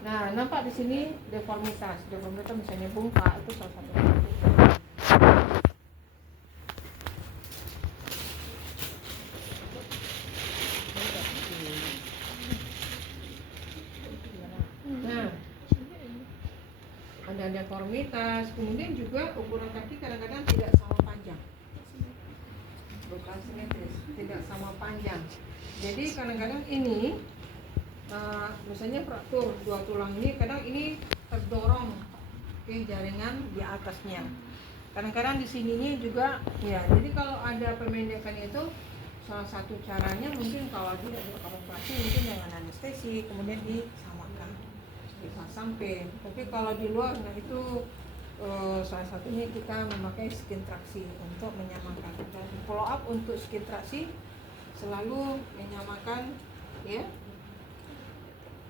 Nah, nampak di sini deformitas. Deformitas misalnya bungkak itu salah satu. Nah, ada deformitas. Kemudian juga ukuran kaki kadang-kadang tidak sama panjang. Bukan simetris, tidak sama panjang. Jadi kadang-kadang ini misalnya fraktur dua tulang ini, kadang ini terdorong ke jaringan di atasnya. Kadang-kadang di sininya juga ya. Jadi kalau ada pemendekan itu salah satu caranya mungkin kalau tidak dioperasi mungkin dengan anestesi kemudian disamakan, dipasang pin. Tapi kalau di luar, nah itu salah satunya kita memakai skin traksi untuk menyamakan. Dan follow up untuk skin traksi selalu menyamakan ya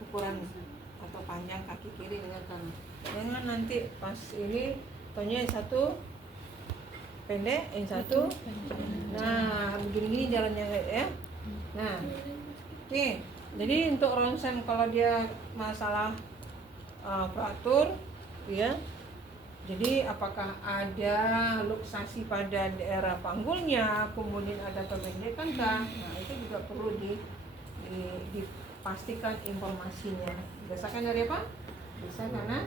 ukuran atau panjang kaki kiri dengan kanan. Jangan nanti pas ini tanya yang satu pendek, yang satu nah begini jalannya ya. Nah, nih jadi untuk ronsen kalau dia masalah fraktur ya, jadi apakah ada luksasi pada daerah panggulnya, kemudian ada pemendekan kah? Nah itu juga perlu dipastikan informasinya. Berdasarkan dari apa? Bisa karena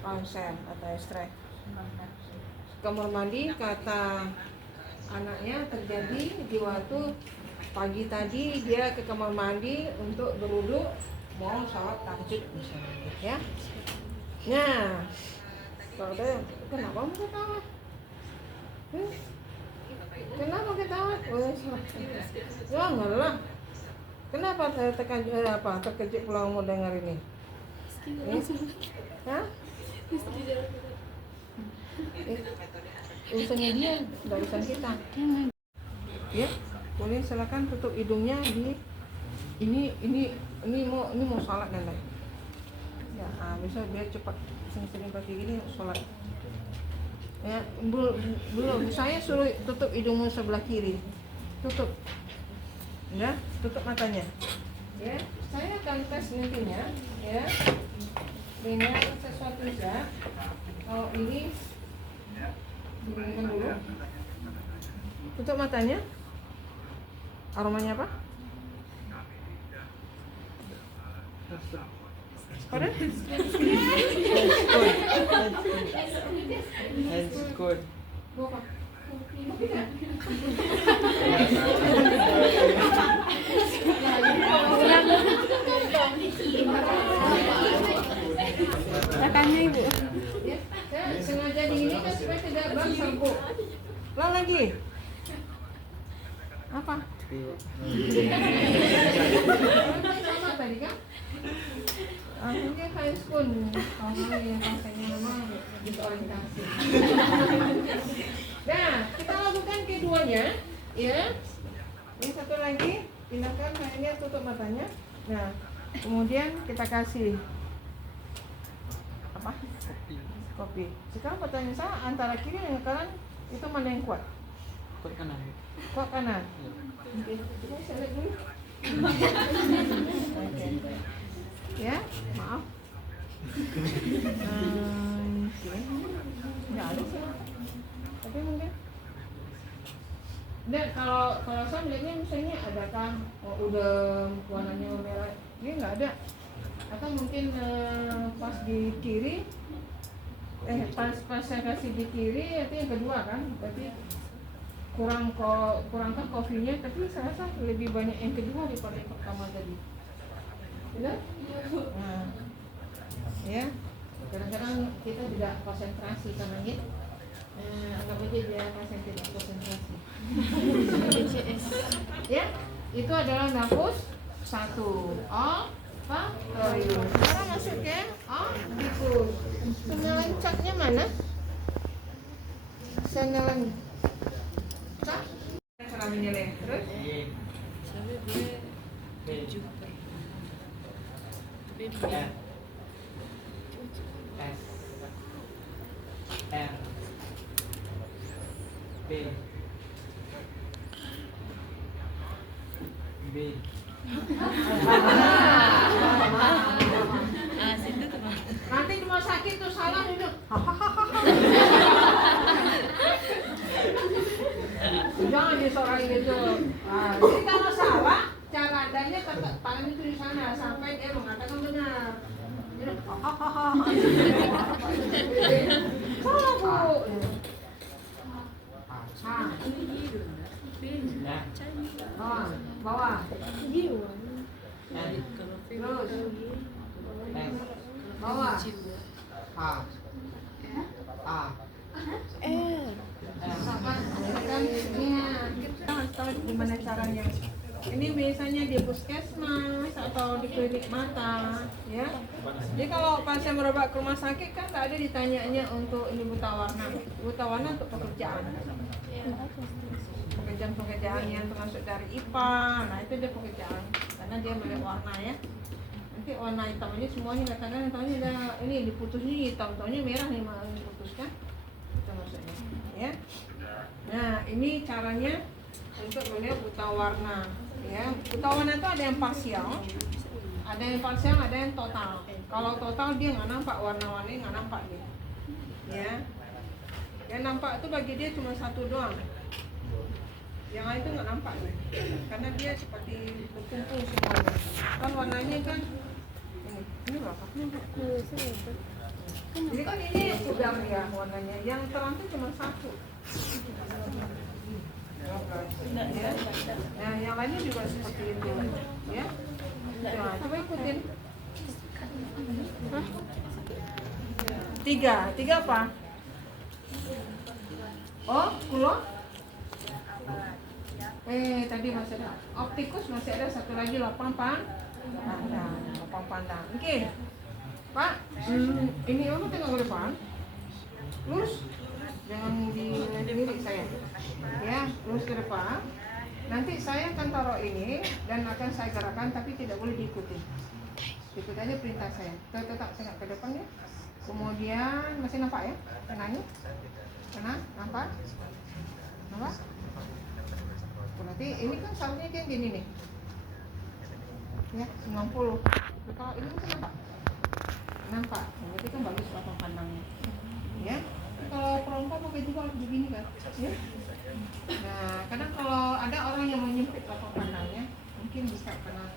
ronsen atau ekstrak. Kamar mandi kata anaknya terjadi di waktu pagi tadi dia ke kamar mandi untuk berwudu mau sholat tahajud misalnya ya. Nah, kalau kenapa mau ketawa? Kenapa ketawa? Jangan lah. Kenapa terkejut pulang mau dengar ini? Hah? Urusannya dia, nggak urusan kita. Ya, boleh silakan tutup hidungnya di ini mau sholat dan lain. Ya, bisa biar cepat sering pakai gini sholat. Ya, belum. Saya suruh tutup hidungmu sebelah kiri. Tutup. Ya, tutup matanya. Ya, saya akan tes nantinya ya dengan sesuatu zat. Kalau ini dingin dulu. Tutup matanya. Aromanya apa? Pardon? Hands good. Apa? Katanya ibu. Ya, saya sengaja dingin supaya tidak berserbuk. Ulang lagi. Apa? Sama tadi kan? Akhirnya high school. Kalau yang rasanya memang disorientasi. Nah, kita lakukan keduanya, ya. Yang satu lagi, pindahkan kayaknya tutup matanya. Nah, kemudian kita kasih apa? Kopi. Sekarang pertanyaan saya antara kiri dan kanan itu mana yang kuat? Kuat kanan. Kuat kanan. Oke, saya lihat dulu. Oke. Ya, maaf. Oke. Nggak ada sih. Tapi mungkin. Dan kalau saya melihatnya misalnya adakah udah warnanya merah, ini nggak ada. Atau mungkin pas di kiri, pas saya kasih di kiri itu yang kedua kan, berarti kurangkah kopinya, tapi saya rasa lebih banyak yang kedua daripada yang pertama tadi. Benar? Nah, ya. Kadang-kadang kita tidak konsentrasi karena ini anggap aja dia pasien tidak konsentrasi. Ya, itu adalah nafas satu. Vatorium. Sekarang masuk ke diffus. Penelencaknya mana? Senelan. Cak. Cara menyeleh. Terus? Saya dia 7 per. Tapi dia S R B B sampai dia mengatakan benar. Dia hahaha. Salah bu. Bawah, bawah. Terus. Bawah. Kita tahu gimana caranya. Ini biasanya di puskesmas atau di klinik mata, ya. Jadi kalau pasien berobat ke rumah sakit kan tak ada ditanyanya untuk ini buta warna. Buta warna untuk pekerjaan. Pekerjaan yang termasuk dari IPA, nah itu dia pekerjaan. Karena dia melihat warna ya. Nanti warna hitam ini semuanya kadang-kadang tahunya ada ini diputusnya hitam, tahunya merah nih malah diputuskan. Itu maksudnya, ya. Nah ini caranya untuk melihat buta warna. Ya, buta warna itu ada yang parsial, ada yang total. Kalau total dia nggak nampak warna-warni, nggak nampak dia. Ya, yang nampak itu bagi dia cuma satu doang. Yang lain itu nggak nampak nih, karena dia seperti berkumpul semuanya. Kan warnanya kan ini berapa? Jadi kan ini udang ya warnanya. Yang terang itu cuma satu. Ya. Nah, yang lainnya juga seperti itu, ya. Nah, coba ikutin. Hah? Tiga apa? Oh, kulo? Tadi masih ada. Optikus masih ada satu lagi lapang pandang. Oke, Pak. Ini kamu tengok ke depan. Lurus. Jangan dilirik saya. Ya, lurus ke depan. Nanti saya akan taruh ini dan akan saya gerakkan, tapi tidak boleh diikuti. Ikut aja perintah saya. Tetap tengok ke depan ya. Kemudian masih nampak ya? Tengahnya? Tengah, nampak? Nampak? Berarti ini kan seharusnya dia gini nih. Ya, 90. Kalau ini kan nampak? Nampak. Berarti kan bagus lapang pandangnya. Ya. Kalau perempuan pakai juga begini kan, ya? Nah, kadang kalau ada orang yang menyempit lapang pandangnya, mungkin bisa kena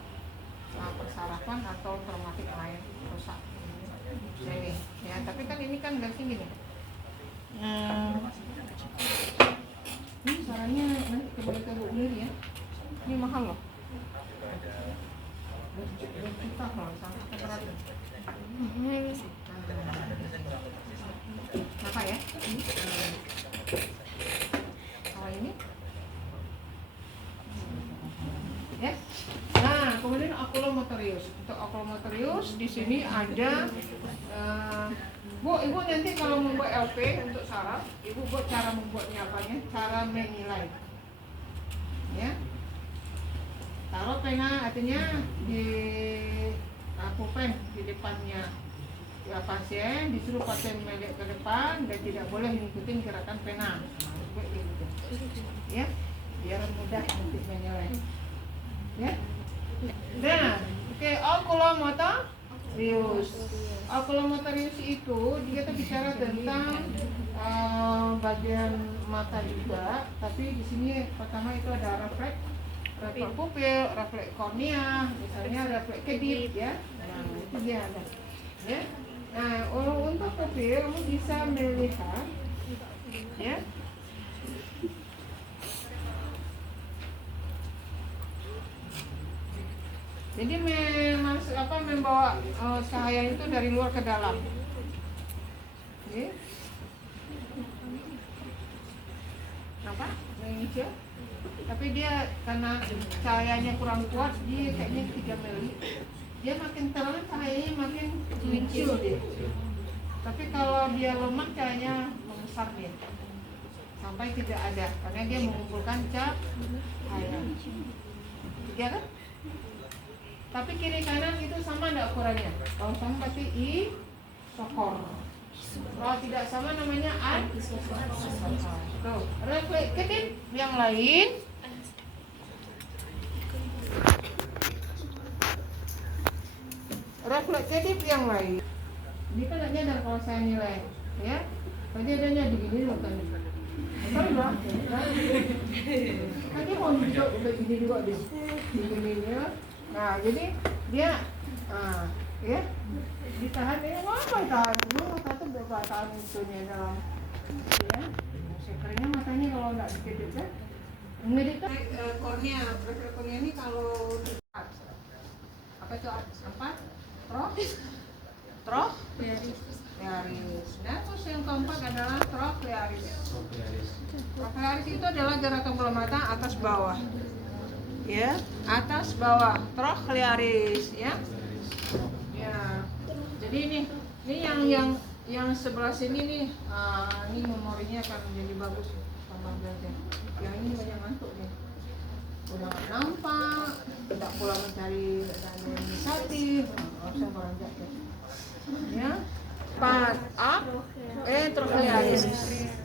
persarapan atau traumatik lain rusak. Ini, ya. Tapi kan ini kan dari sini nih. Ini suaranya nanti kembali ke Bu Mir ya. Ini mahal loh. Berjuta loh, sampai ke 100. Apa ya? Kalau ini? Ya. Nah, kemudian oculomotorius. Untuk oculomotorius di sini ada Bu, Ibu nanti kalau membuat LP untuk saraf, Ibu buat cara membuatnya apanya? Cara menilai. Ya. Taruh pena artinya di pulpen di depannya. Ya, pasien disuruh pasien melihat ke depan dan tidak boleh mengikuti gerakan pena. Ya, biar mudah untuk menilai. Ya. Nah, oke, oculomotorius. Oculomotorius itu dia tuh bicara tentang bagian mata juga, tapi di sini pertama itu ada refleks pupil, refleks kornea, misalnya refleks kedip ya. Nah, itu dia ada. Ya. Nah, untuk pupil kamu bisa melihat ya. Jadi membawa cahaya itu dari luar ke dalam. Oke. Apa? Indonesia. Tapi dia karena cahayanya kurang kuat, dia kayaknya 3 mili. Dia makin terang cahayanya makin muncul dia. Tapi kalau dia lemah cahayanya membesar dia. Sampai tidak ada karena dia mengumpulkan cahaya. Tiga kan? Tapi kiri kanan itu sama enggak ukurannya? Kalau sama berarti isokor. Kalau tidak sama namanya anisokor. Tuh, refleks kedip yang lain. Refleks kedip yang lain. Dia kan enggak nyadar kalau saya nilai, ya. Tadi adanya begini loh kan. Sorry bro. Kan dia mau hijau begini juga di sini ya. Nah, jadi dia ya ditahan ya apa tahan dulu mata tuh berapa tahan itunya dalam ya sekernya matanya kalau nggak dikedip kan ngedip kan kornea prefil kornea ini kalau apa itu apa trochlearis. Nah terus yang keempat adalah trochlearis. Trochlearis itu adalah gerakan bola mata atas bawah ya, atas bawah trochlearis ya. Ya, jadi ini yang sebelah sini nih, ini memorinya akan menjadi bagus tambah belajar. Yang ini banyak ngantuk nih, udah nggak nampak, tidak pula mencari administratif, langsung beranjak ya. Ya, trochlearis.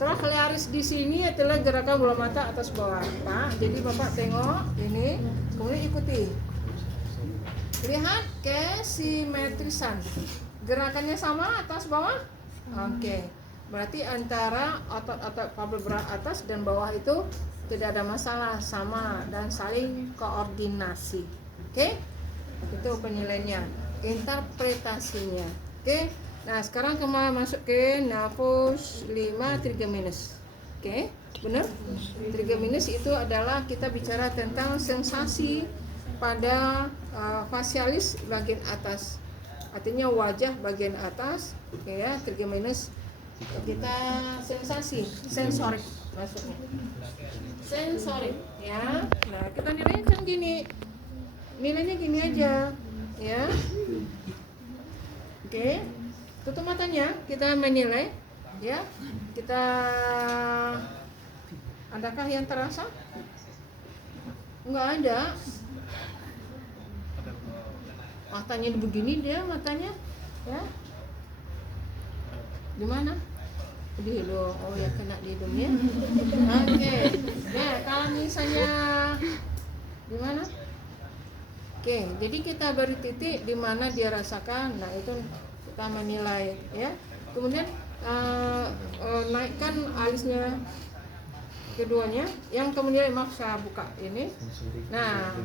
Trochlearis di sini adalah gerakan bola mata atas bawah, Pak. Jadi Bapak tengok ini, kemudian ikuti. Lihat kesimetrisan. Gerakannya sama atas bawah? Oke. Berarti antara otot-otot vertebra atas dan bawah itu tidak ada masalah, sama dan saling koordinasi. Oke? Itu penilaiannya, interpretasinya. Oke? Nah, sekarang kembali masuk ke nafas 5 trigeminus. Oke? Benar? Trigeminus itu adalah kita bicara tentang sensasi pada facialis bagian atas, artinya wajah bagian atas, oke ya, trigeminus kita sensasi, sensorik maksudnya, sensorik ya. Nah kita nilainya kan gini, nilainya gini aja ya. Oke, tutup matanya, kita menilai ya. Kita, adakah yang terasa? Enggak ada. Matanya begini dia matanya ya. Di mana? Di hidung. Oh ya, kena di hidungnya. Oke. Nah, kalau misalnya di mana? Oke, jadi kita beri titik di mana dia rasakan. Nah, itu kita menilai ya. Kemudian naikkan alisnya keduanya. Yang kemudian maaf saya buka ini. Nah,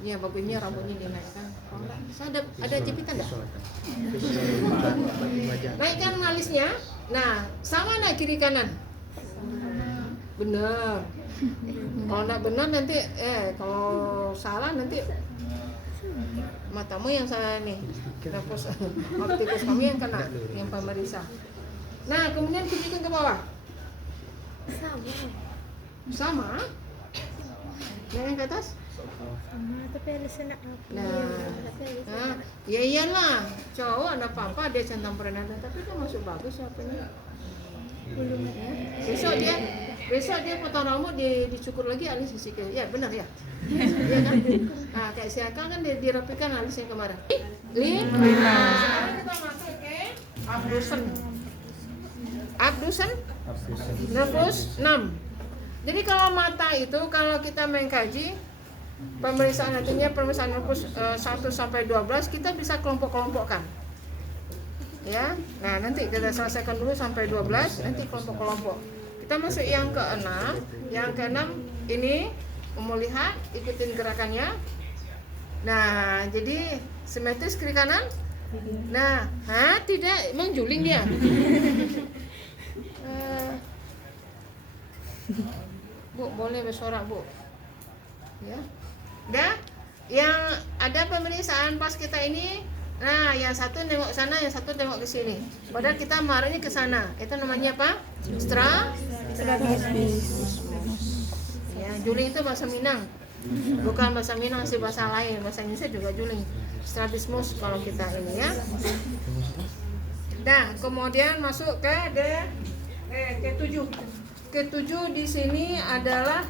ya bagusnya rambutnya dinaikkan. Ada jepitan enggak? Naikkan alisnya. Nah, sama naik kiri kanan. Benar. Kalau enggak benar nanti kalau salah nanti matamu yang salah nih. Nafas optikus kami yang kena, yang pemeriksa. Nah, kemudian tunjukkan ke bawah. Sama. Nah, yang ke atas? Sama, tapi alisnya nak Nah, ya iyalah, cowok ada apa-apa dia centang perenada, tapi dia masuk bagus apanya. Belum ya. Besok dia potong rambut dicukur lagi alis di sini. Ya benar ya. Iya kan? Nah, kayak si Aka kan dirapikan alis yang kemarin. 5. Sekarang kita masuk ke abdusen. Nafas 6. Jadi kalau mata itu kalau kita mengkaji pemeriksaan artinya pemeriksaan nafas 1 sampai 12 kita bisa kelompok-kelompokkan. Ya. Nah, nanti kita selesaikan dulu sampai 12, nanti kelompok-kelompok. Kita masuk yang ke-6. Yang ke-6 ini melihat, ikutin gerakannya. Nah, jadi simetris kiri kanan. Nah, tidak menjuling dia. Bu, boleh bersorak, Bu. Ya. Dah, yang ada pemeriksaan pas kita ini, nah yang satu nengok sana, yang satu tengok ke sini. Padahal kita marahnya ke sana. Itu namanya apa? Strabismus. Ya, juling itu bahasa Minang. Bukan bahasa Minang sih, bahasa lain. Bahasa Indonesia juga juling. Strabismus kalau kita ini ya. Dan kemudian masuk ke ke-7. Ke-7 di sini adalah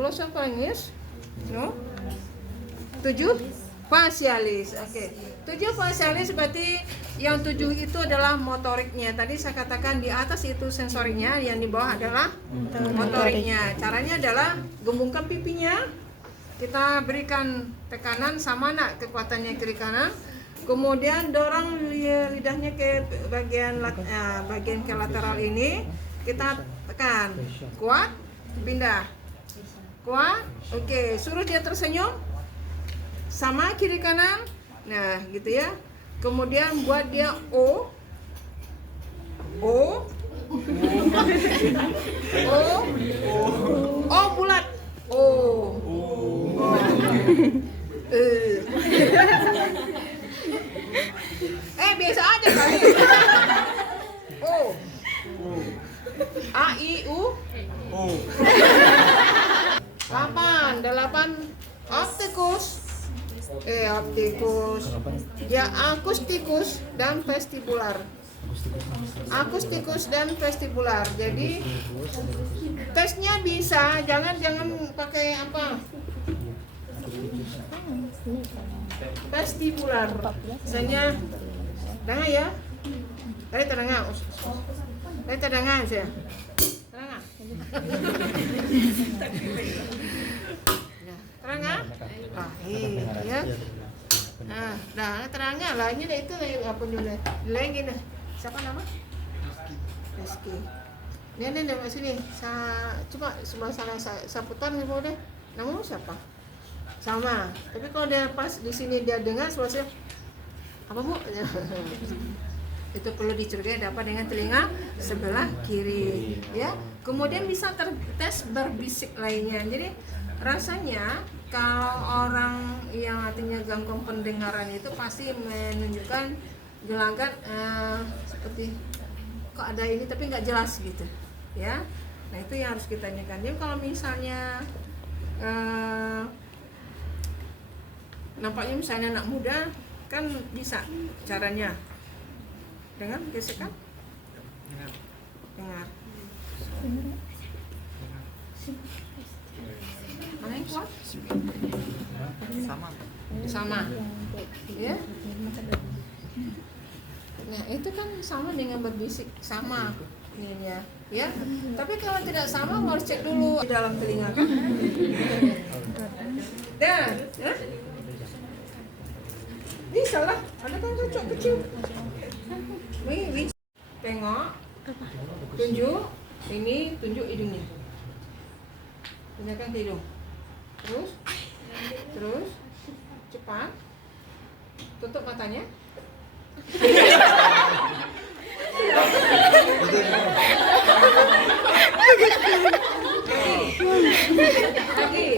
glossopharyngeus. No? 7 facialis. Oke. 7 facialis berarti yang 7 itu adalah motoriknya. Tadi saya katakan di atas itu sensoriknya, yang di bawah adalah motoriknya. Caranya adalah gembungkan pipinya. Kita berikan tekanan sama nak kekuatannya kiri kanan. Kemudian dorong lidahnya ke bagian ke lateral ini. Kita tekan. Kuat, pindah. Kuat. Oke, suruh dia tersenyum. Sama kiri kanan. Nah, gitu ya. Kemudian buat dia O. O. O bulat. O. Biasa aja kali. O. A I U. 8 optikus. Optikus. Ya, akustikus dan vestibular. Akustikus dan vestibular. Jadi tesnya bisa, jangan pakai apa? Vestibular. Misalnya, dengar ya. Tadi terdengar. Tadi terdengar saya. Terdengar. Terdengar? Ya. Nah, terangnya lah ini itu apa dulu? Lain gini. Siapa nama? Rizky. Ini nama sini. Coba sebelah sana saya putar nih boleh. Namamu siapa? Sama. Tapi kalau dia pas di sini dia dengar suara apa Bu? Itu perlu dicurigai dapat dengan telinga sebelah kiri, ya. Kemudian bisa tes berbisik lainnya. Jadi rasanya kalau orang yang artinya gangguan pendengaran itu pasti menunjukkan gelagat seperti kok ada ini tapi nggak jelas gitu, ya. Nah itu yang harus kita tanyakan. Jadi kalau misalnya nampaknya misalnya anak muda kan bisa caranya dengan gesekan dengar. Mana yang kuat? Sama. Ya. Nah, itu kan sama dengan berbisik, sama ininya, ya. Tapi kalau tidak sama harus cek dulu di dalam telinga kan. Dan, ya? Bisa lah, ada kan cocok kecil. Wih, tengok, tunjuk, ini tunjuk hidungnya. Tunjukkan ke hidung. Terus, cepat, tutup matanya. Lagi.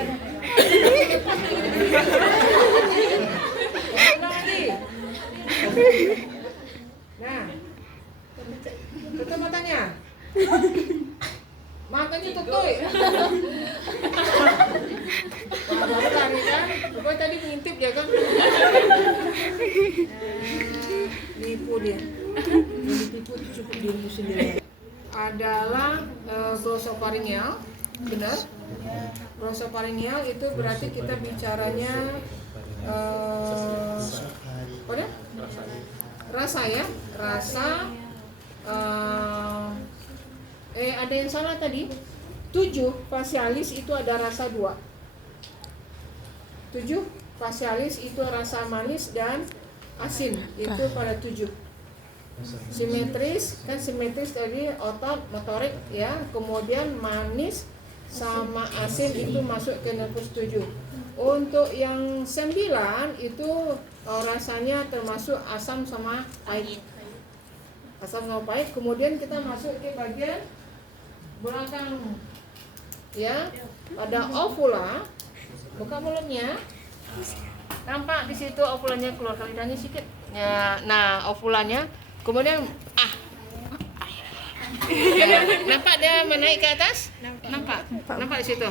Nah, tutup matanya. Matanya tutup. Baru lari kan? Pokoknya tadi ngintip ya kan? Nipu dia. Ditipu cukup dirimu sendiri. Adalah glossopharyngeal, benar? Glossopharyngeal itu berarti kita bicaranya apa? Rasa ya, rasa. Ada yang salah tadi. 7 facialis itu ada rasa 2. 7 facialis itu rasa manis dan asin, itu pada 7. Simetris, kan simetris tadi otot motorik ya, kemudian manis sama asin itu masuk ke nervus 7. Untuk yang 9 itu rasanya termasuk asam sama pahit. Asam sama pahit, kemudian kita masuk ke bagian belakang ya, pada ovula. Buka mulutnya. Nampak di situ ovulanya keluar, lidahnya sedikit. Ya, nah, ovulanya. Kemudian nampak dia menaik ke atas? Nampak. Nampak di situ.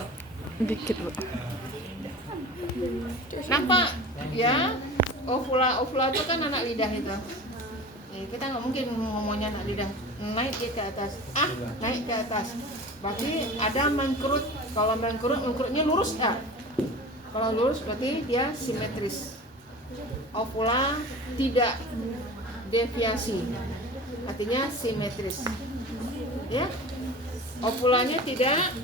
Dikit, Bu. Nampak ya? Ovula itu kan anak lidah itu. Kita nggak mungkin ngomongnya anak lidah. Naik dia ke atas. Naik ke atas. Berarti ada mengkerut. Kalau mengkerutnya lurus ya. Kalau lurus berarti dia simetris. Ovula tidak deviasi. Artinya simetris. Ya. Ovulanya tidak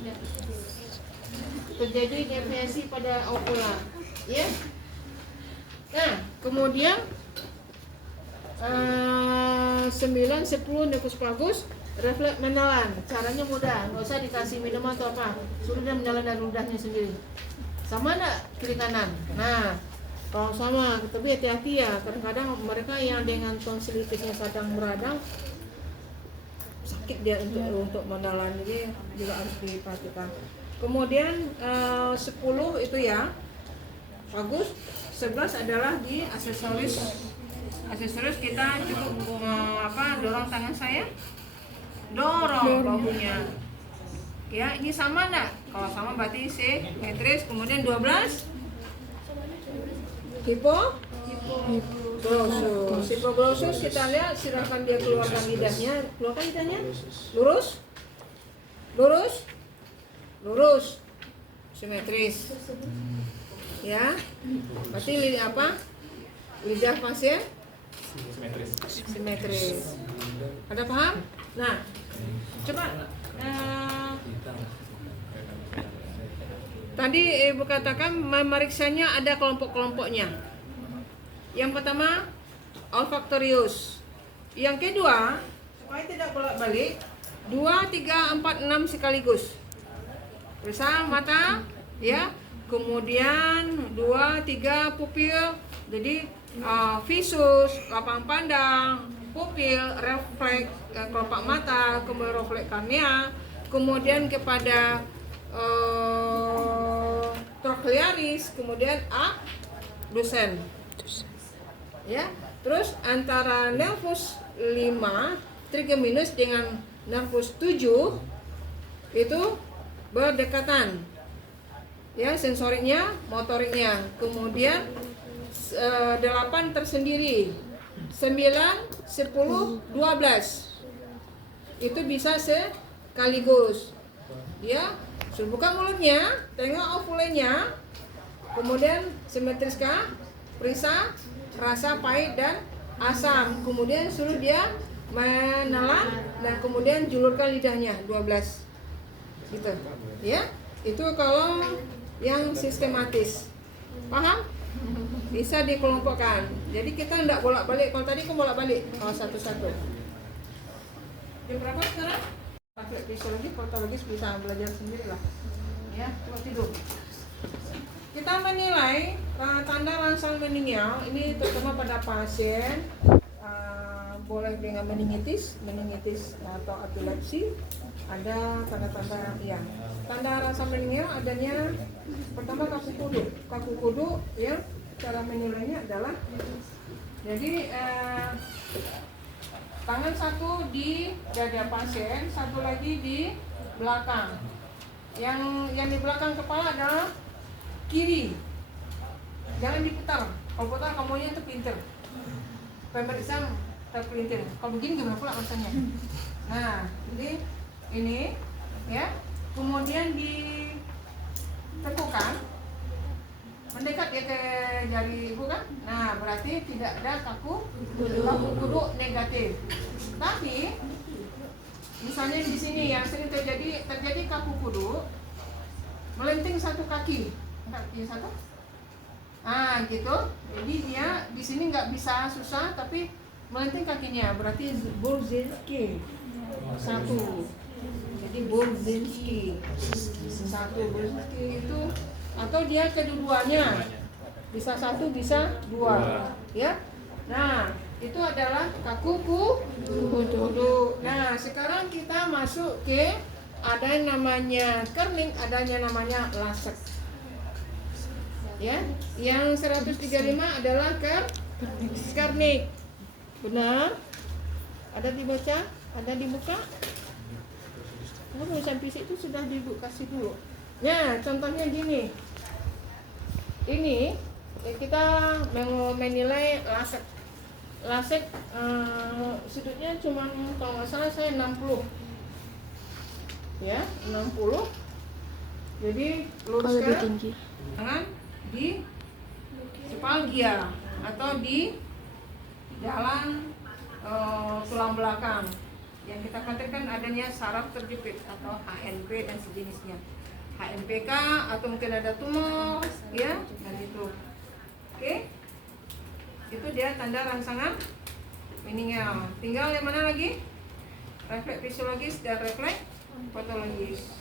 terjadi deviasi pada ovula. Ya. Nah, kemudian 9, 10 nervus vagus refleks menelan. Caranya mudah, nggak usah dikasih minuman atau apa, suruh dia menelan dari ludahnya sendiri. Sama enggak kiri kanan? Nah, Oh sama, tapi hati-hati ya. Kadang-kadang mereka yang dengan tonsilitisnya sedang meradang sakit dia untuk menelan, jadi juga harus diperhatikan. Kemudian 10 itu ya bagus. 11 adalah di aksesoris. Aksesoris kita cukup dorong tangan saya, dorong bahunya. Ya, ini sama enggak? Kalau sama berarti simetris. Kemudian 12 hipoglossus. Hipoglossus kita lihat, silakan dia keluarkan lidahnya. Keluarkan lidahnya. Lurus. Lurus. Lurus. Simetris. Ya. Berarti lidah pasien simetris. Ada paham? Nah, coba tadi Ibu katakan memeriksanya ada kelompok-kelompoknya. Yang pertama olfaktorius. Yang kedua, supaya tidak bolak-balik, 2, 3, 4, 6 sekaligus. Periksa mata, ya. Kemudian 2, 3 pupil. Jadi visus, lapang pandang, pupil, refleks kelopak mata, kemudian refleks kornea, kemudian kepada trochlearis, kemudian abdusen. Ya, terus antara nervus 5 trigeminus dengan nervus 7 itu berdekatan. Ya, sensoriknya, motoriknya. Kemudian 8 tersendiri. 9, 10, 12. Itu bisa sekaligus. Ya, suruh buka mulutnya, tengok ovulenya. Kemudian simetriskah? Periksa rasa pahit dan asam. Kemudian suruh dia menelan dan kemudian julurkan lidahnya 12. Gitu. Ya. Itu kalau yang sistematis. Paham? Bisa dikelompokkan. Jadi kita tidak bolak-balik. Kalau tadi kan bolak-balik, kalau satu-satu. Jam berapa sekarang? Pakai fisiologi, patologis bisa belajar sendiri lah. Ya, coba tidur. Kita menilai tanda rangsang meningial ini terutama pada pasien boleh dengan meningitis atau epilepsi. Ada tanda-tanda ya. Tanda rangsang meningial adanya pertama kaku kudu ya. Cara menilainya adalah jadi tangan satu di dada pasien, satu lagi di belakang. Yang di belakang kepala adalah kiri. Jangan diputar. Kalau putar kamunya terpelintir. Pemeriksaan terpelintir. Kalau begini gimana pula rasanya? Nah, jadi ini ya. Kemudian ditekukan mendekat ya ke jari ibu kan? Nah, berarti tidak ada kaku kudu negatif. Tapi misalnya di sini yang sering terjadi kaku kudu melenting satu kaki satu. Ah, gitu. Jadi dia di sini nggak bisa susah, tapi melenting kakinya. Berarti Burzynski satu. Jadi Burzynski satu. Burzynski itu atau dia kedua-duanya bisa satu bisa dua. Ya. Nah, itu adalah kaku kudu. Nah, sekarang kita masuk ke ada yang namanya kerning, adanya namanya lasek. Ya, yang 135 adalah kerning. Benar? Ada dibaca? Ada dibuka? Tulisan fisik itu sudah dibuka kasih dulu. Nah, contohnya gini. Ini kita menilai lasek. Lasek sudutnya cuma kalau nggak salah saya 60. Ya, 60. Jadi luruskan tangan di spalgia atau di jalan tulang belakang. Yang kita katakan adanya saraf terjepit atau HNP dan sejenisnya. HNPK atau mungkin ada tumor, ya, dan itu. Oke. Itu dia tanda rangsangan meningial. Tinggal yang mana lagi? Refleks fisiologis dan refleks patologis.